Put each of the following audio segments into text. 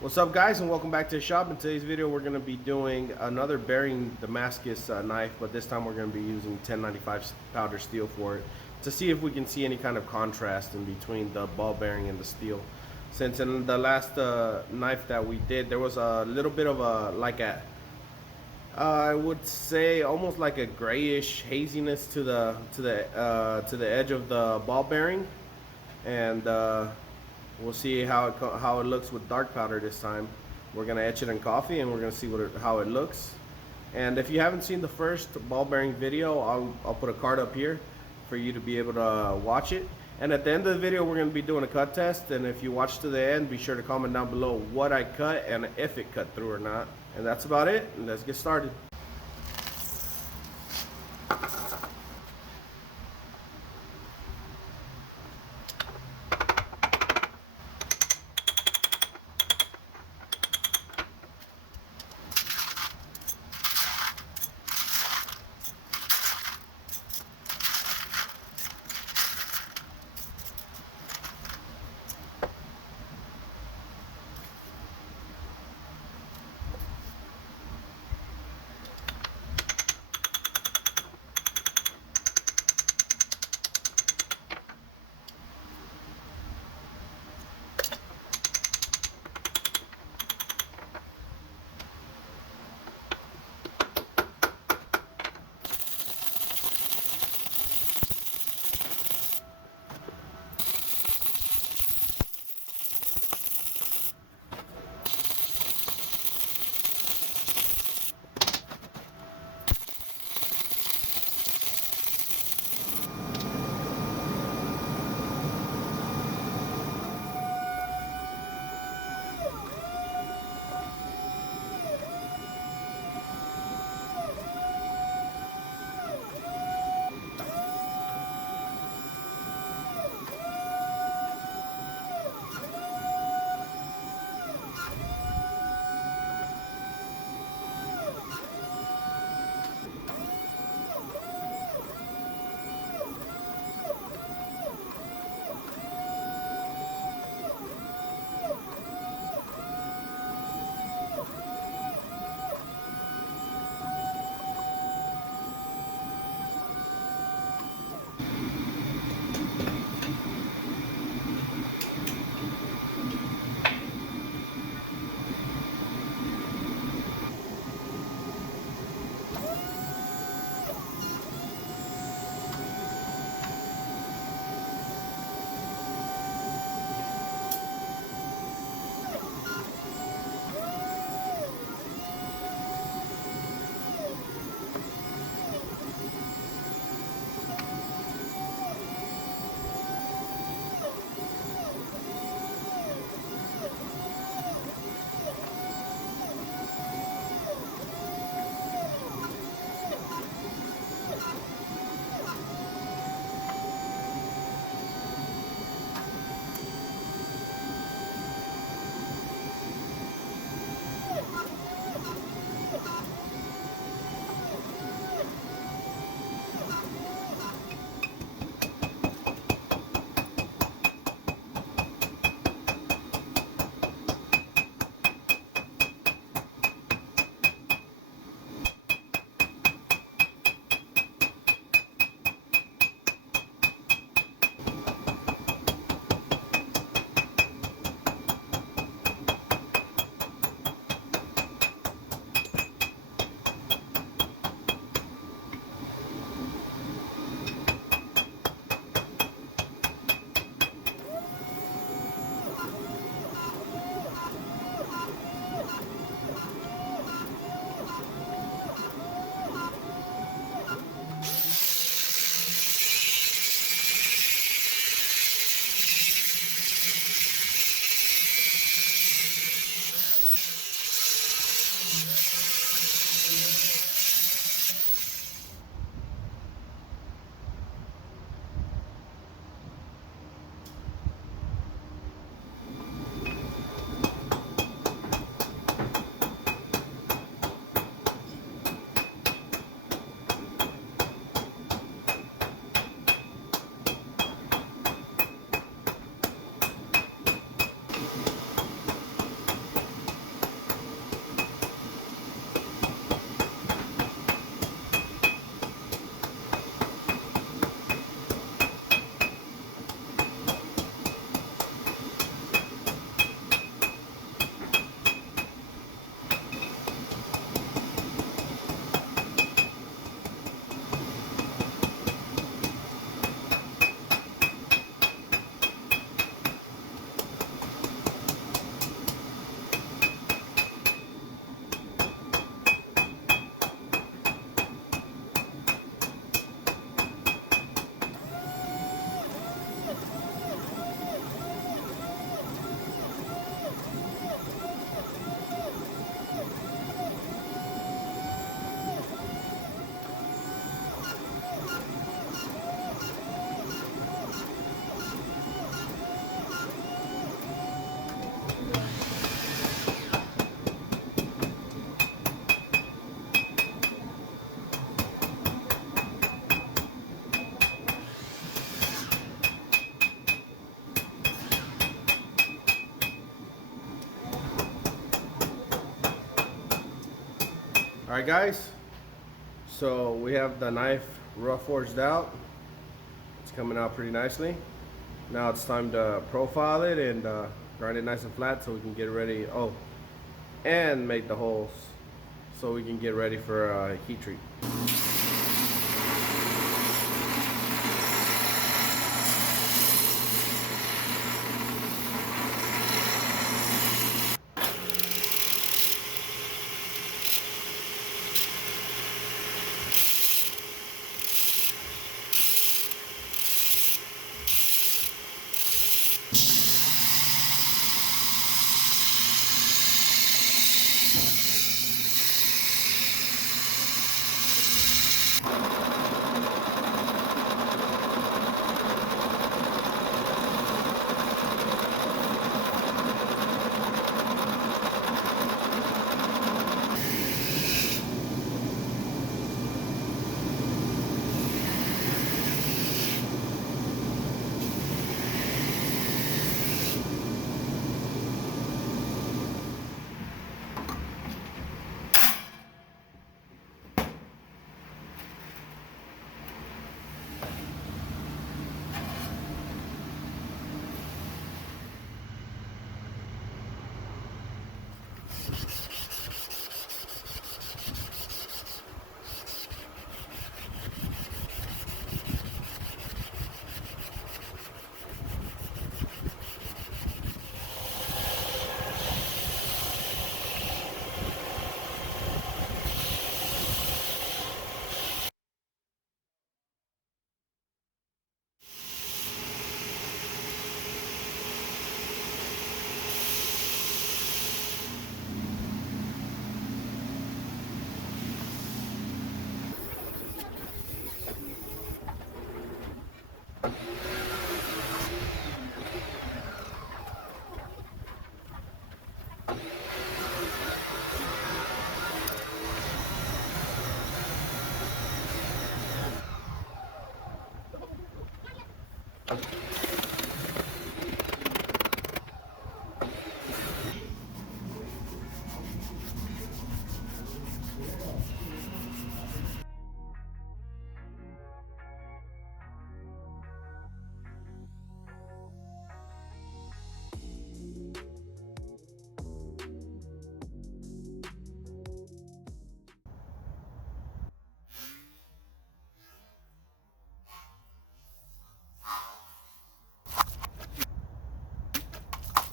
What's up, guys, and welcome back to the shop. In today's video we're going to be doing another bearing Damascus knife, but this time we're going to be using 1095 powder steel for it to see if we can see any kind of contrast in between the ball bearing and the steel. Since in the last knife that we did, there was a little bit of I would say almost like a grayish haziness to the edge of the ball bearing, and we'll see how it looks with dark powder this time. We're gonna etch it in coffee, and we're gonna see how it looks. And if you haven't seen the first ball bearing video, I'll put a card up here for you to be able to watch it. And at the end of the video, we're gonna be doing a cut test. And if you watch to the end, be sure to comment down below what I cut and if it cut through or not. And that's about it. Let's get started. Alright guys, so we have the knife rough forged out. It's coming out pretty nicely. Now it's time to profile it and grind it nice and flat so we can get ready. Oh, and make the holes so we can get ready for a heat treat.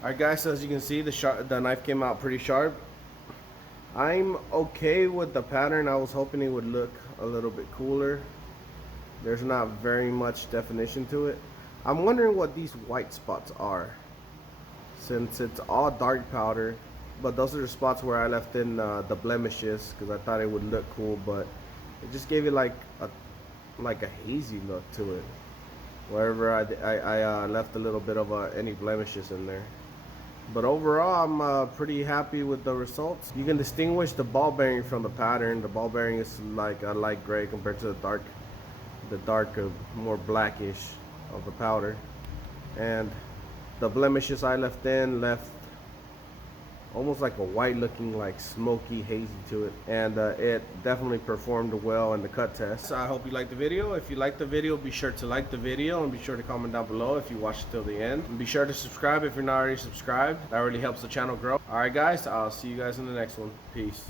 Alright guys, so as you can see, the knife came out pretty sharp. I'm okay with the pattern. I was hoping it would look a little bit cooler. There's not very much definition to it. I'm wondering what these white spots are, since it's all dark powder, but those are the spots where I left in the blemishes because I thought it would look cool, but it just gave it like a hazy look to it, wherever I left a little bit of any blemishes in there. But overall, I'm pretty happy with the results. You can distinguish the ball bearing from the pattern. The ball bearing is like a light gray compared to the dark, more blackish of the powder. And the blemishes I left almost like a white looking, like smoky, hazy to it. And it definitely performed well in the cut test. So I hope you liked the video. If you liked the video, be sure to like the video and be sure to comment down below if you watched till the end. And be sure to subscribe if you're not already subscribed. That really helps the channel grow. Alright guys, I'll see you guys in the next one. Peace.